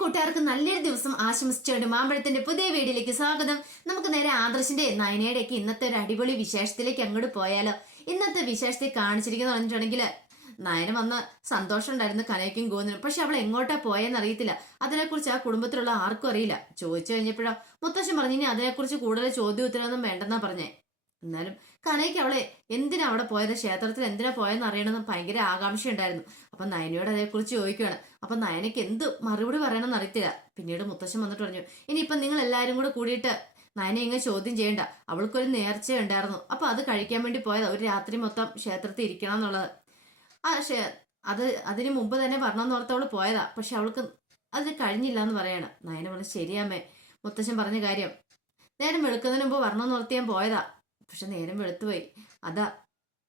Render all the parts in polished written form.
കൂട്ടുകാർക്ക് നല്ലൊരു ദിവസം ആശംസിച്ചുകൊണ്ട് മാമ്പഴത്തിന്റെ പുതിയ വീഡിയോയിലേക്ക് സ്വാഗതം. നമുക്ക് നേരെ ആദർശിന്റെ നയനയുടെയൊക്കെ ഇന്നത്തെ ഒരു അടിപൊളി വിശേഷത്തിലേക്ക് അങ്ങോട്ട് പോയാലോ. ഇന്നത്തെ വിശേഷത്തെ കാണിച്ചിരിക്കുന്ന പറഞ്ഞിട്ടുണ്ടെങ്കിൽ നയന വന്ന് സന്തോഷം ഉണ്ടായിരുന്നു കനയ്ക്കും ഗോവിന്ദനും. പക്ഷെ അവൾ എങ്ങോട്ടാ പോയെന്ന് അറിയത്തില്ല. അതിനെക്കുറിച്ച് ആ കുടുംബത്തിലുള്ള ആർക്കും അറിയില്ല. ചോദിച്ചു കഴിഞ്ഞപ്പോഴോ മുത്തശ്ശൻ പറഞ്ഞു ഇനി അതിനെക്കുറിച്ച് കൂടുതൽ ചോദ്യോത്തരമൊന്നും വേണ്ടെന്നാ പറഞ്ഞേ. എന്നാലും കനയ്ക്ക് അവളെ എന്തിനാ അവിടെ പോയത്, ക്ഷേത്രത്തിൽ എന്തിനാ പോയെന്ന് അറിയണമെന്ന് ഭയങ്കര ആകാംക്ഷ ഉണ്ടായിരുന്നു. അപ്പൊ നയനയോട് അതേക്കുറിച്ച് ചോദിക്കുകയാണ്. അപ്പൊ നയനയ്ക്ക് എന്ത് മറുപടി പറയണമെന്ന് അറിയത്തില്ല. പിന്നീട് മുത്തശ്ശൻ വന്നിട്ട് പറഞ്ഞു ഇനിയിപ്പൊ നിങ്ങൾ എല്ലാവരും കൂടെ കൂടിയിട്ട് നയനെ ഇങ്ങനെ ചോദ്യം ചെയ്യണ്ട, അവൾക്കൊരു നേർച്ച ഉണ്ടായിരുന്നു, അപ്പൊ അത് കഴിക്കാൻ വേണ്ടി പോയത്. ഒരു രാത്രി മൊത്തം ക്ഷേത്രത്തിൽ ഇരിക്കണം എന്നുള്ളത്. ആ അതിന് മുമ്പ് തന്നെ പറഞ്ഞെന്ന് ഓർത്ത് അവള് പോയതാ. പക്ഷെ അവൾക്ക് അത് കഴിഞ്ഞില്ല എന്ന് പറയാണ്. നയന പറഞ്ഞു ശരിയാമ്മേ, മുത്തശ്ശൻ പറഞ്ഞ കാര്യം നേരം വെളുക്കുന്നതിന് മുമ്പ് വരണമെന്ന് ഓർത്ത് ഞാൻ പോയതാ, പക്ഷെ നേരം വെളുത്തുപോയി അതാ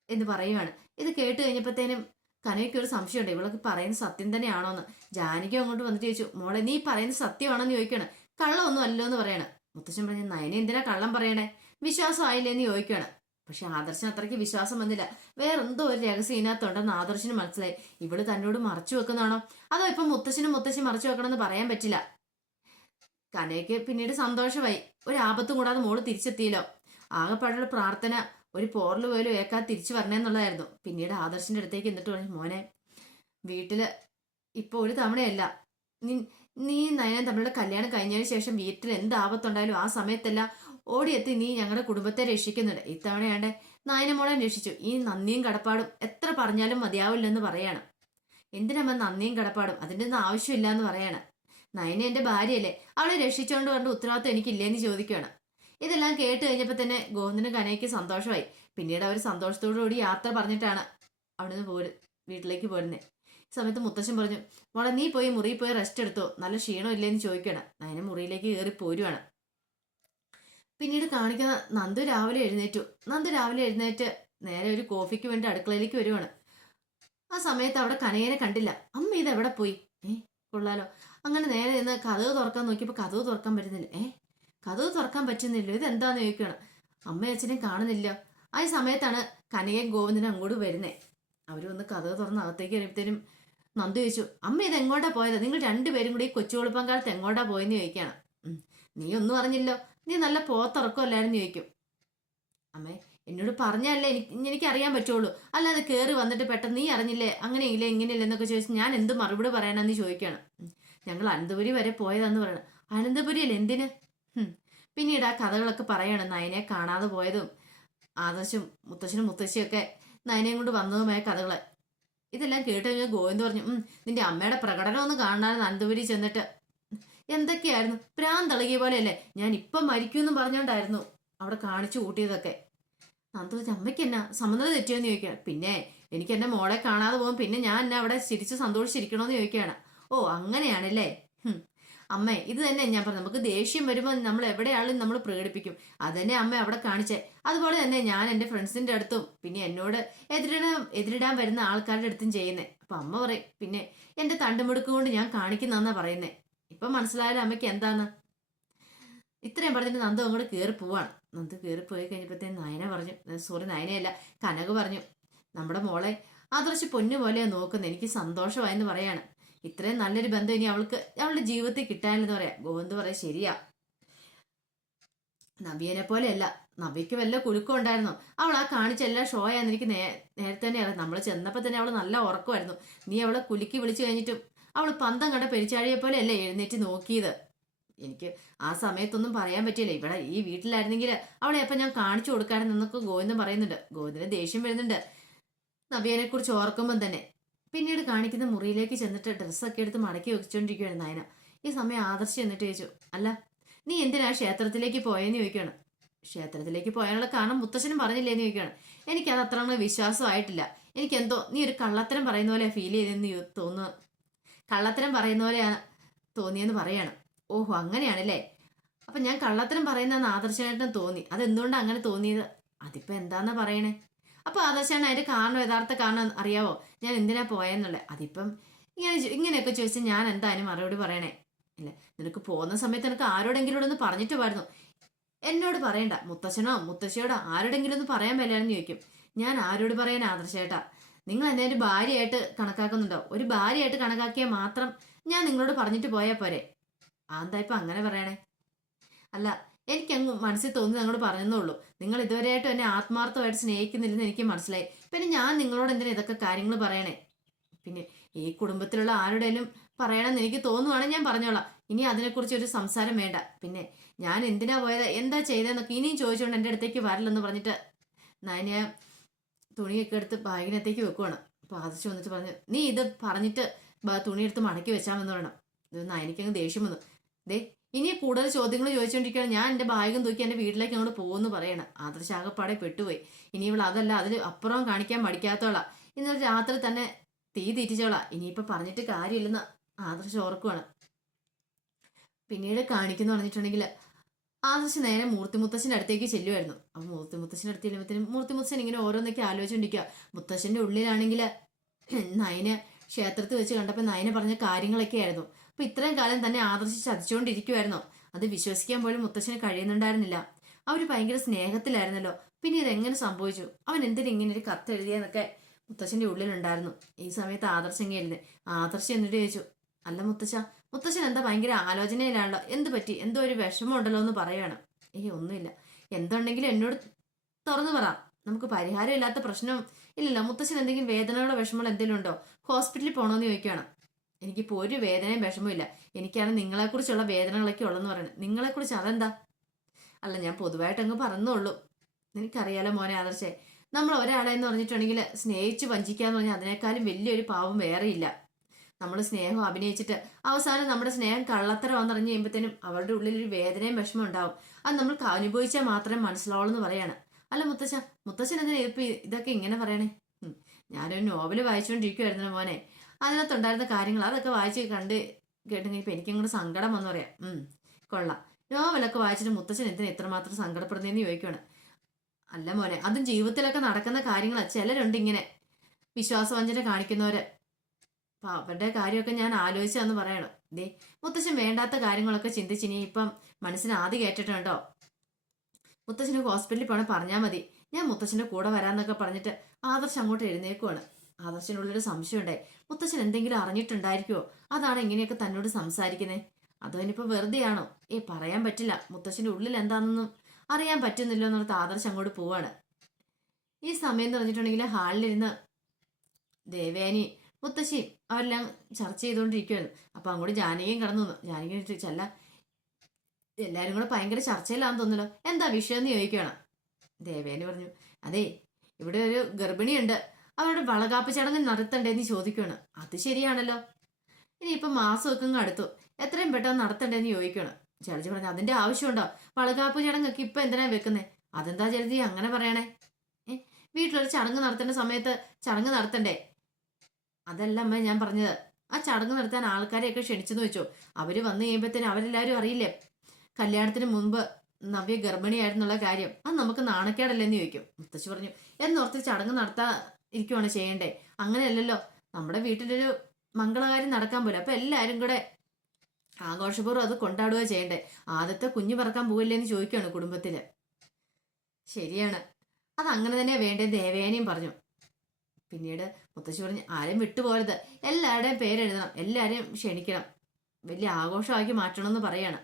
എന്ന് പറയുവാണ്. ഇത് കേട്ട് കഴിഞ്ഞപ്പോഴത്തേനും കനയ്ക്ക് ഒരു സംശയമുണ്ട്, ഇവളൊക്കെ പറയുന്നത് സത്യം തന്നെയാണോന്ന്. ജാനകിയും അങ്ങോട്ട് വന്നിട്ട് ചോദിച്ചു മോളെ നീ പറയുന്നത് സത്യമാണെന്ന് ചോദിക്കണം. കള്ളമൊന്നും അല്ലോ എന്ന് പറയണം. മുത്തശ്ശൻ പറഞ്ഞു നയന എന്തിനാ കള്ളം പറയണേ, വിശ്വാസം ആയില്ലേന്ന് ചോദിക്കുകയാണ്. പക്ഷെ ആദർശന് അത്രയ്ക്ക് വിശ്വാസം വന്നില്ല. വേറെന്തോ ഒരു രഹസ്യം ഇതിനകത്തുണ്ടെന്ന് ആദർശന് മനസ്സിലായി. ഇവള് തന്നോട് മറച്ചു വെക്കുന്നതാണോ അതോ ഇപ്പൊ മുത്തശ്ശി മറച്ചു വെക്കണമെന്ന് പറയാൻ പറ്റില്ല. കനയ്ക്ക് പിന്നീട് സന്തോഷമായി. ഒരു ആപത്തും കൂടാതെ മോള് തിരിച്ചെത്തിയല്ലോ. ആകെപ്പാടുള്ള പ്രാർത്ഥന ഒരു പോറിൽ പോലും ഏക്കാതെ തിരിച്ചു വരണേന്നുള്ളതായിരുന്നു. പിന്നീട് ആദർശിന്റെ അടുത്തേക്ക് എന്നിട്ട് പറഞ്ഞു മോനെ, വീട്ടില് ഇപ്പൊ ഒരു തവണയല്ല നീ നയനം തമ്മിലുള്ള കല്യാണം കഴിഞ്ഞതിന് ശേഷം വീട്ടിൽ എന്ത് ആപത്തുണ്ടായാലും ആ സമയത്തെല്ലാം ഓടിയെത്തി നീ ഞങ്ങളുടെ കുടുംബത്തെ രക്ഷിക്കുന്നുണ്ട്. ഇത്തവണയാണ്ട് നയനമോളെ രക്ഷിച്ചു. ഈ നന്ദിയും കടപ്പാടും എത്ര പറഞ്ഞാലും മതിയാവില്ലെന്ന് പറയാണ്. എന്തിനമ്മ നന്ദിയും കടപ്പാടും, അതിൻ്റെ ഒന്നും ആവശ്യമില്ല എന്ന് പറയാണ്. നയന എന്റെ ഭാര്യയല്ലേ, അവളെ രക്ഷിച്ചോണ്ട് കൊണ്ട് ഉത്തരവാദിത്വം എനിക്കില്ലേന്ന് ചോദിക്കുകയാണ്. ഇതെല്ലാം കേട്ട് കഴിഞ്ഞപ്പോൾ തന്നെ ഗോവിന്ദനും കനയ്ക്ക് സന്തോഷമായി. പിന്നീട് അവർ സന്തോഷത്തോടുകൂടി യാത്ര പറഞ്ഞിട്ടാണ് അവിടുന്ന് വീട്ടിലേക്ക് പോരുന്നത്. ഈ സമയത്ത് മുത്തശ്ശൻ പറഞ്ഞു മോളെ നീ പോയി മുറിയിൽ പോയി റെസ്റ്റ് എടുത്തോ, നല്ല ക്ഷീണം ഇല്ലേന്ന് ചോദിക്കുകയാണ്. നയന മുറിയിലേക്ക് കയറി പോരുവാണ്. പിന്നീട് കാണിക്കുന്ന നന്ദു രാവിലെ എഴുന്നേറ്റ് നേരെ ഒരു കോഫിക്ക് വേണ്ടി അടുക്കളയിലേക്ക് വരുവാണ്. ആ സമയത്ത് അവിടെ കനയനെ കണ്ടില്ല. അമ്മ ഇത് എവിടെ പോയി? കൊള്ളാലോ. അങ്ങനെ നേരെ നിന്ന് കതവ് തുറക്കാൻ നോക്കിയപ്പോൾ കതവ് തുറക്കാൻ പറ്റുന്നില്ല. കതവ് തുറക്കാൻ പറ്റുന്നില്ലോ, ഇതെന്താന്ന് ചോദിക്കുകയാണ്. അമ്മയും അച്ഛനും കാണുന്നില്ല. ആ സമയത്താണ് കനകയും ഗോവിന്ദനും അങ്ങോട്ട് വരുന്നേ. അവര് വന്ന് കതവ് തുറന്ന് അകത്തേക്ക് വരുമ്പോഴത്തേനും നന്ദു ചോദിച്ചു അമ്മ ഇത് എങ്ങോട്ടാ പോയത്, നിങ്ങൾ രണ്ടുപേരും കൂടി ഈ കൊച്ചുകൊളുപ്പം കാലത്ത് എങ്ങോട്ടാ പോയെന്ന് ചോദിക്കുകയാണ്. നീ ഒന്നും അറിഞ്ഞില്ലോ, നീ നല്ല പോത്തുറക്കമല്ലായിരുന്നു ചോദിക്കും. അമ്മേ എന്നോട് പറഞ്ഞല്ലേ എനിക്ക് അറിയാൻ പറ്റുള്ളൂ, അല്ലാതെ കയറി വന്നിട്ട് പെട്ടെന്ന് നീ അറിഞ്ഞില്ലേ അങ്ങനെയില്ലേ ഇങ്ങനെയില്ല എന്നൊക്കെ ചോദിച്ചു ഞാൻ എന്ത് മറുപടി പറയാനാന്ന് ചോദിക്കുകയാണ്. ഞങ്ങൾ അനന്തപുരി വരെ പോയതാന്ന് പറയണം. അനന്തപുരി അല്ലേ എന്തിന്? പിന്നീട് ആ കഥകളൊക്കെ പറയാണ്. നയനെ കാണാതെ പോയതും ആദർശും മുത്തശ്ശനും മുത്തശ്ശിയൊക്കെ നയനയും കൊണ്ട് വന്നതുമായ കഥകള്. ഇതെല്ലാം കേട്ട് കഴിഞ്ഞാൽ ഗോവിന്ദ് പറഞ്ഞു നിന്റെ അമ്മയുടെ പ്രകടനം ഒന്ന് കാണാനായിരുന്നു അനന്തപുരി ചെന്നിട്ട്. എന്തൊക്കെയായിരുന്നു, പ്രാന്തളകിയ പോലെയല്ലേ, ഞാൻ ഇപ്പം മരിക്കൂന്ന് പറഞ്ഞോണ്ടായിരുന്നു അവിടെ കാണിച്ചു കൂട്ടിയതൊക്കെ. നന്ദു അമ്മയ്ക്ക് എന്നാ സമനില തെറ്റിയോന്ന് ചോദിക്കുകയാണ്. പിന്നെ എനിക്ക് എന്റെ മോളെ കാണാതെ പോകും, പിന്നെ ഞാൻ എന്നെ അവിടെ ചിരിച്ച് സന്തോഷിച്ചിരിക്കണോന്ന് ചോദിക്കുകയാണ്. ഓ അങ്ങനെയാണല്ലേ. അമ്മ ഇത് തന്നെ ഞാൻ പറഞ്ഞു, നമുക്ക് ദേഷ്യം വരുമ്പോൾ നമ്മൾ എവിടെയാണെങ്കിലും നമ്മൾ പ്രകടിപ്പിക്കും. അതന്നെ അമ്മ അവിടെ കാണിച്ചേ. അതുപോലെ തന്നെ ഞാൻ എൻ്റെ ഫ്രണ്ട്സിന്റെ അടുത്തും പിന്നെ എന്നോട് എതിരിടാൻ വരുന്ന ആൾക്കാരുടെ അടുത്തും ചെയ്യുന്നേ. അപ്പൊ അമ്മ പറയും പിന്നെ എന്റെ തണ്ടുമുടുക്ക് കൊണ്ട് ഞാൻ കാണിക്കുന്നെന്നാ പറയുന്നേ. ഇപ്പൊ മനസ്സിലായാലും അമ്മയ്ക്ക് എന്താന്ന്. ഇത്രയും പറഞ്ഞിട്ട് നന്ദു അങ്ങോട്ട് കയറി പോവാണ്. നന്ദു കയറി പോയി കഴിഞ്ഞപ്പോഴത്തേന് നയന പറഞ്ഞു, സോറി നയനയല്ല കനക പറഞ്ഞു, നമ്മുടെ മോളെ ആദർശ് പൊന്നു പോലെയാ നോക്കുന്നത്, എനിക്ക് സന്തോഷമായെന്ന് പറയാണ്. ഇത്രയും നല്ലൊരു ബന്ധം ഇനി അവളുടെ ജീവിതത്തിൽ കിട്ടാനെന്ന് പറയാം. ഗോവിന്ദ് പറയാം ശരിയാ, നവ്യനെ പോലെയല്ല, നവ്യക്ക് വല്ല കുലുക്കം ഉണ്ടായിരുന്നു. അവൾ ആ കാണിച്ച എല്ലാം ഷോ ആയെന്ന് എനിക്ക് നേരത്തെ തന്നെ അറിയാം. നമ്മൾ ചെന്നപ്പോൾ തന്നെ അവൾ നല്ല ഉറക്കമായിരുന്നു. നീ അവളെ കുലുക്കി വിളിച്ചു കഴിഞ്ഞിട്ടും അവൾ പന്തം കണ്ട പെരിച്ചാഴിയെ പോലെയല്ലേ എഴുന്നേറ്റ് നോക്കിയത്. എനിക്ക് ആ സമയത്തൊന്നും പറയാൻ പറ്റിയില്ല. ഇവിടെ ഈ വീട്ടിലായിരുന്നെങ്കിൽ അവളെ അപ്പം ഞാൻ കാണിച്ചു കൊടുക്കാനെന്നൊക്കെ ഗോവിന്ദൻ പറയുന്നുണ്ട്. ഗോവിന്ദന് ദേഷ്യം വരുന്നുണ്ട് നവ്യനെ കുറിച്ച് ഓർക്കുമ്പം തന്നെ. പിന്നീട് കാണിക്കുന്ന മുറിയിലേക്ക് ചെന്നിട്ട് ഡ്രസ്സൊക്കെ എടുത്ത് മടക്കി വെച്ചുകൊണ്ടിരിക്കുകയാണ് നയന. ഈ സമയം ആദർശ് എന്നിട്ട് ചോദിച്ചു അല്ല നീ എന്തിനാ ക്ഷേത്രത്തിലേക്ക് പോയെന്ന് ചോദിക്കുകയാണ്. ക്ഷേത്രത്തിലേക്ക് പോയാലുള്ള കാരണം മുത്തശ്ശനും പറഞ്ഞില്ലേന്ന് ചോദിക്കുകയാണ്. എനിക്കത് അത്ര വിശ്വാസമായിട്ടില്ല. എനിക്കെന്തോ നീ ഒരു കള്ളത്തരം പറയുന്ന പോലെ ഫീൽ ചെയ്തെന്ന് തോന്നുന്നു, കള്ളത്തരം പറയുന്ന പോലെയാണ് തോന്നിയെന്ന് പറയാണ്. ഓഹോ അങ്ങനെയാണല്ലേ, അപ്പൊ ഞാൻ കള്ളത്തരം പറയുന്നതെന്ന് ആദർശനായിട്ടും തോന്നി. അതെന്തുകൊണ്ടാണ് അങ്ങനെ തോന്നിയത്, അതിപ്പോ എന്താന്നാ പറയണേ. അപ്പൊ ആദർശാണ് അതിന്റെ കാരണം, യഥാർത്ഥ കാരണം അറിയാവോ ഞാൻ എന്തിനാ പോയെന്നുള്ളത്. അതിപ്പം ഇങ്ങനെയൊക്കെ ചോദിച്ചാൽ ഞാൻ എന്തായാലും മറുപടി പറയണേ. ഇല്ല നിനക്ക് പോകുന്ന സമയത്ത് നിനക്ക് ആരോടെങ്കിലും ഒന്ന് പറഞ്ഞിട്ട് പാടുന്നു, എന്നോട് പറയണ്ട, മുത്തശ്ശനോ മുത്തശ്ശിയോടോ ആരോടെങ്കിലും ഒന്ന് പറയാൻ മേലാന്ന് ചോദിക്കും. ഞാൻ ആരോട് പറയാൻ ആദർശേട്ടാ, നിങ്ങൾ എന്നെ ഒരു ഭാര്യയായിട്ട് കണക്കാക്കുന്നുണ്ടോ? ഒരു ഭാര്യയായിട്ട് കണക്കാക്കിയാൽ മാത്രം ഞാൻ നിങ്ങളോട് പറഞ്ഞിട്ട് പോയാൽ പോരെ? എന്താ ഇപ്പൊ അങ്ങനെ പറയണേ? അല്ല, എനിക്കങ്ങ് മനസ്സിൽ തോന്നി ഞങ്ങളോട് പറഞ്ഞതേ ഉള്ളൂ. നിങ്ങൾ ഇതുവരെയായിട്ടും എന്നെ ആത്മാർത്ഥമായിട്ട് സ്നേഹിക്കുന്നില്ലെന്ന് എനിക്ക് മനസ്സിലായി. പിന്നെ ഞാൻ നിങ്ങളോട് എന്തിനാ ഇതൊക്കെ കാര്യങ്ങൾ പറയണേ? പിന്നെ ഈ കുടുംബത്തിലുള്ള ആരുടെയും പറയണമെന്ന് എനിക്ക് തോന്നുവാണെങ്കിൽ ഞാൻ പറഞ്ഞോളാം. ഇനി അതിനെക്കുറിച്ച് ഒരു സംസാരം വേണ്ട. പിന്നെ ഞാൻ എന്തിനാ പോയത്, എന്താ ചെയ്തതെന്നൊക്കെ ഇനിയും ചോദിച്ചുകൊണ്ട് എൻ്റെ അടുത്തേക്ക് വരില്ലെന്ന് പറഞ്ഞിട്ട് ഞാൻ തുണിയൊക്കെ എടുത്ത് ബാഗിനകത്തേക്ക് വെക്കുവാണ്. അപ്പോൾ ആദർശ് വന്നിട്ട് പറഞ്ഞു, നീ ഇത് പറഞ്ഞിട്ട് തുണിയെടുത്ത് മടക്കി വെച്ചാമെന്ന് പറയണം. ഇത് എനിക്കങ്ങ് ദേഷ്യം വന്നു. ദേ, ഇനി കൂടുതൽ ചോദ്യങ്ങൾ ചോദിച്ചുകൊണ്ടിരിക്കുകയാണ്, ഞാൻ എൻ്റെ ബാഗും തൂക്കി എൻ്റെ വീട്ടിലേക്ക് അങ്ങോട്ട് പോകുമെന്ന് പറയണം. ആദർശ് ആകെപ്പാടെ പെട്ടുപോയി. ഇനി ഇവൾ അതല്ല, അതിൽ അപ്പുറം കാണിക്കാൻ മടിക്കാത്തോളാ. ഇന്നലെ രാത്രി തന്നെ തീ തീറ്റിച്ചോളാം. ഇനിയിപ്പോൾ പറഞ്ഞിട്ട് കാര്യമില്ലെന്ന് ആദർശ് ഓർക്കുവാണ്. പിന്നീട് കാണിക്കുന്നു പറഞ്ഞിട്ടുണ്ടെങ്കിൽ ആദർശ് നേരെ മൂർത്തിമുത്തശ്ശൻ്റെ അടുത്തേക്ക് ചെല്ലുമായിരുന്നു. അപ്പോൾ മൂർത്തിമുത്തശ്ശൻ്റെ അടുത്ത് ചെല്ലുമ്പോഴത്തേനും മൂർത്തിമുത്തശ്ശൻ ഇങ്ങനെ ഓരോന്നൊക്കെ ആലോചിച്ചുകൊണ്ടിരിക്കുക. മുത്തശ്ശൻ്റെ ഉള്ളിലാണെങ്കിൽ നയന് ക്ഷേത്രത്തിൽ വെച്ച് കണ്ടപ്പോൾ നയന് പറഞ്ഞ കാര്യങ്ങളൊക്കെ ആയിരുന്നു. അപ്പോൾ ഇത്രയും കാലം തന്നെ ആദർശ് ചതിച്ചുകൊണ്ടിരിക്കുമായിരുന്നോ? അത് വിശ്വസിക്കാൻ പോലും മുത്തശ്ശന് കഴിയുന്നുണ്ടായിരുന്നില്ല. അവർ ഭയങ്കര സ്നേഹത്തിലായിരുന്നല്ലോ. പിന്നെ ഇതെങ്ങനെ സംഭവിച്ചു? അവൻ എന്തിനും ഇങ്ങനെ ഒരു കത്ത് എഴുതിയെന്നൊക്കെ മുത്തശ്ശൻ്റെ ഉള്ളിലുണ്ടായിരുന്നു. ഈ സമയത്ത് ആദർശ് എങ്ങനെയായിരുന്നു? ആദർശ് എന്നിട്ട് ചോദിച്ചു, അല്ല മുത്തശ്ശൻ എന്താ ഭയങ്കര ആലോചനയിലാണല്ലോ, എന്ത് പറ്റി? എന്തോ ഒരു വിഷമം ഉണ്ടല്ലോ എന്ന് പറയാണ്. ഒന്നുമില്ല, എന്തുണ്ടെങ്കിലും എന്നോട് തുറന്നു പറ, നമുക്ക് പരിഹാരം ഇല്ലാത്ത പ്രശ്നം ഇല്ലല്ലോ. മുത്തശ്ശൻ എന്തെങ്കിലും വേദനകളോ വിഷമങ്ങളോ എന്തെങ്കിലും ഉണ്ടോ? ഹോസ്പിറ്റലിൽ പോകണമെന്ന് ചോദിക്കുകയാണ്. എനിക്കിപ്പോൾ ഒരു വേദനയും വിഷമവും ഇല്ല. എനിക്കാണ് നിങ്ങളെക്കുറിച്ചുള്ള വേദനകളൊക്കെ ഉള്ളതെന്ന് പറയുന്നത്. നിങ്ങളെക്കുറിച്ച് അതെന്താ? അല്ല, ഞാൻ പൊതുവായിട്ട് അങ്ങ് പറഞ്ഞോളൂ. എനിക്കറിയാലോ മോനെ ആദർശേ, നമ്മൾ ഒരാളെ എന്ന് പറഞ്ഞിട്ടുണ്ടെങ്കിൽ സ്നേഹിച്ച് വഞ്ചിക്കാന്ന് പറഞ്ഞാൽ അതിനേക്കാളും വലിയൊരു പാവം വേറെയില്ല. നമ്മൾ സ്നേഹം അഭിനയിച്ചിട്ട് അവസാനം നമ്മുടെ സ്നേഹം കള്ളത്തരമാണെന്ന് അറിഞ്ഞു കഴിയുമ്പോഴത്തേനും അവരുടെ ഉള്ളിലൊരു വേദനയും വിഷമം ഉണ്ടാവും. അത് നമ്മൾ അനുഭവിച്ചാൽ മാത്രമേ മനസ്സിലാവുള്ളൂ എന്ന് പറയാണ്. അല്ല മുത്തശ്ശൻ എന്തിനാ ഇതൊക്കെ ഇങ്ങനെ പറയണേ? ഞാനൊരു നോവൽ വായിച്ചുകൊണ്ടിരിക്കുവായിരുന്നു മോനെ. അതിനകത്തുണ്ടായിരുന്ന കാര്യങ്ങൾ അതൊക്കെ വായിച്ച് കേട്ടെങ്കിൽ ഇപ്പം എനിക്കങ്ങോട്ട് സങ്കടം വന്നു പറയാം. കൊള്ളാം, നോവലൊക്കെ വായിച്ചിട്ട് മുത്തശ്ശൻ എന്തിനാ ഇത്രമാത്രം സങ്കടപ്പെടുന്നതെന്ന് ചോദിക്കുവാണ്. അല്ല മോനെ, അതും ജീവിതത്തിലൊക്കെ നടക്കുന്ന കാര്യങ്ങളാണ്. ചിലരുണ്ട് ഇങ്ങനെ വിശ്വാസവഞ്ചന കാണിക്കുന്നവര്. അപ്പൊ അവരുടെ കാര്യമൊക്കെ ഞാൻ ആലോചിച്ചാന്ന് പറയണം. ദേ, മുത്തശ്ശൻ വേണ്ടാത്ത കാര്യങ്ങളൊക്കെ ചിന്തിച്ചിനി ഇപ്പം മനസ്സിന് ആദ്യം കേട്ടിട്ടുണ്ടോ? മുത്തശ്ശന് ഹോസ്പിറ്റലിൽ പോകണം, പറഞ്ഞാൽ മതി, ഞാൻ മുത്തശ്ശന്റെ കൂടെ വരാന്നൊക്കെ പറഞ്ഞിട്ട് ആദർശ് അങ്ങോട്ട് എഴുന്നേക്കുവാണ്. ആദർശനുള്ളൊരു സംശയം ഉണ്ടായി. മുത്തശ്ശൻ എന്തെങ്കിലും അറിഞ്ഞിട്ടുണ്ടായിരിക്കുമോ? അതാണ് ഇങ്ങനെയൊക്കെ തന്നോട് സംസാരിക്കുന്നത്. അതോ ഇനിയിപ്പോൾ വെറുതെയാണോ? പറയാൻ പറ്റില്ല. മുത്തശ്ശന്റെ ഉള്ളിൽ എന്താണെന്നൊന്നും അറിയാൻ പറ്റുന്നില്ലോ എന്നോർത്ത് ആദർശ് അങ്ങോട്ട് പോവാണ്. ഈ സമയം എന്ന് പറഞ്ഞിട്ടുണ്ടെങ്കിൽ ഹാളിലിരുന്ന് ദേവയാനി മുത്തശ്ശി അവരെല്ലാം ചർച്ച ചെയ്തുകൊണ്ടിരിക്കുവായിരുന്നു. അപ്പൊ അങ്ങോട്ട് ജാനകിയും കടന്നു വന്നു. ജാനകി ചെല്ല, എല്ലാരും കൂടെ ഭയങ്കര ചർച്ചയിലാന്ന് തോന്നല്ലോ, എന്താ വിഷയം എന്ന് ചോദിക്കുകയാണ്. ദേവയാനി പറഞ്ഞു, അതെ, ഇവിടെ ഒരു ഗർഭിണിയുണ്ട്, അവരുടെ വളകാപ്പ് ചടങ്ങ് നടത്തണ്ടേന്ന് ചോദിക്കുകയാണ്. അത് ശരിയാണല്ലോ, ഇനിയിപ്പം മാസമൊക്കെ അങ്ങ് അടുത്തു, എത്രയും പെട്ടെന്ന് നടത്തണ്ടേന്ന് ചോദിക്കുകയാണ്. ജലജി പറഞ്ഞു, അതിന്റെ ആവശ്യമുണ്ടോ? വളകാപ്പ് ചടങ്ങൊക്കെ ഇപ്പൊ എന്തിനാ വെക്കുന്നത്? അതെന്താ ജലജി അങ്ങനെ പറയണേ? വീട്ടിലൊരു ചടങ്ങ് നടത്തേണ്ട സമയത്ത് ചടങ്ങ് നടത്തണ്ടേ? അതല്ല അമ്മ ഞാൻ പറഞ്ഞത്. ആ ചടങ്ങ് നടത്താൻ ആൾക്കാരെയൊക്കെ ക്ഷണിച്ചെന്ന് വെച്ചോ, അവര് വന്നു കഴിയുമ്പോഴത്തേനും അവരെല്ലാരും അറിയില്ലേ കല്യാണത്തിന് മുൻപ് നവ്യ ഗർഭിണിയായിരുന്നുള്ള കാര്യം? അത് നമുക്ക് നാണക്കേടല്ലെന്ന് ചോദിക്കും. മുത്തശ്ശി പറഞ്ഞു, എന്നോർത്ത് ചടങ്ങ് നടത്താൻ ഇരിക്കുവാണ് ചെയ്യണ്ടേ? അങ്ങനെയല്ലല്ലോ, നമ്മുടെ വീട്ടിലൊരു മംഗളകാര്യം നടക്കാൻ പോലെ, അപ്പൊ എല്ലാരും കൂടെ ആഘോഷപൂർവ്വം അത് കൊണ്ടാടുക ചെയ്യണ്ടേ? ആദ്യത്തെ കുഞ്ഞു പറക്കാൻ പോവില്ലേന്ന് ചോദിക്കുകയാണ് കുടുംബത്തില്. ശരിയാണ്, അത് അങ്ങനെ തന്നെ വേണ്ടേ ദേവയാനിയും പറഞ്ഞു. പിന്നീട് മുത്തശ്ശി പറഞ്ഞു, ആരും വിട്ടുപോകരുത്, എല്ലാവരുടെയും പേരെഴുതണം, എല്ലാവരെയും ക്ഷണിക്കണം, വലിയ ആഘോഷമാക്കി മാറ്റണമെന്ന് പറയാണ്.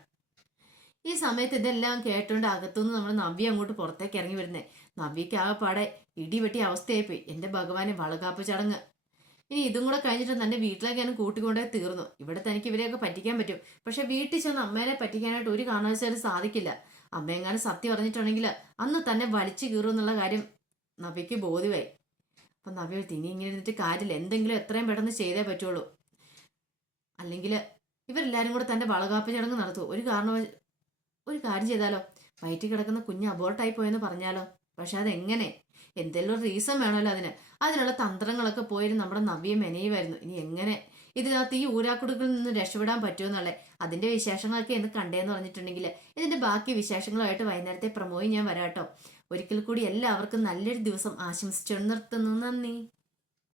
ഈ സമയത്ത് ഇതെല്ലാം കേട്ടുകൊണ്ട് അകത്തുനിന്ന് നമ്മൾ നവ്യ അങ്ങോട്ട് പുറത്തേക്ക് ഇറങ്ങി വരുന്നേ. നവ്യക്ക് ആകെപ്പാടെ ഇടിവെട്ടിയ അവസ്ഥയായിപ്പോയി. എൻ്റെ ഭഗവാനെ, വളകാപ്പ് ചടങ്ങ് ഇനി ഇതും കൂടെ കഴിഞ്ഞിട്ട് തന്റെ വീട്ടിലേക്ക് ഞാൻ കൂട്ടിക്കൊണ്ടേ തീർന്നു. ഇവിടെ തനിക്ക് ഇവരെയൊക്കെ പറ്റിക്കാൻ പറ്റും, പക്ഷെ വീട്ടിൽ ചെന്ന് അമ്മേനെ പറ്റിക്കാനായിട്ട് ഒരു കാരണവശാലും സാധിക്കില്ല. അമ്മയെങ്ങാനും സത്യം പറഞ്ഞിട്ടുണ്ടെങ്കിൽ അന്ന് തന്നെ വലിച്ചു കീറും എന്നുള്ള കാര്യം നവ്യക്ക് ബോധ്യമായി. അപ്പൊ നവ്യ ഇനി ഇങ്ങനെ ഇരുന്നിട്ട് കാര്യമില്ല, എന്തെങ്കിലും എത്രയും പെട്ടെന്ന് ചെയ്തേ പറ്റുള്ളൂ, അല്ലെങ്കിൽ ഇവരെല്ലാരും കൂടെ തന്റെ വളകാപ്പ് ചടങ്ങ് നടത്തും. ഒരു കാര്യം ചെയ്താലോ, വയറ്റിൽ കിടക്കുന്ന കുഞ്ഞ് അബോർട്ടായി പോയെന്ന് പറഞ്ഞാലോ? പക്ഷെ അതെങ്ങനെ? എന്തെങ്കിലും ഒരു റീസൺ വേണമല്ലോ അതിനുള്ള തന്ത്രങ്ങളൊക്കെ പോയിരുന്നു നമ്മുടെ നവ്യ മെനയുമായിരുന്നു. ഇനി എങ്ങനെ ഇതിനകത്ത് ഈ ഊരാക്കുടുകളിൽ നിന്ന് രക്ഷപ്പെടാൻ പറ്റുമെന്നുള്ളേ അതിന്റെ വിശേഷങ്ങളൊക്കെ എന്ന് കണ്ടേന്ന് പറഞ്ഞിട്ടുണ്ടെങ്കിൽ ഇതിന്റെ ബാക്കി വിശേഷങ്ങളുമായിട്ട് വൈകുന്നേരത്തെ പ്രമോയി ഞാൻ വരാട്ടോ. ഒരിക്കൽ കൂടി എല്ലാവർക്കും നല്ലൊരു ദിവസം ആശംസിച്ചു നിർത്തുന്നു. നന്ദി.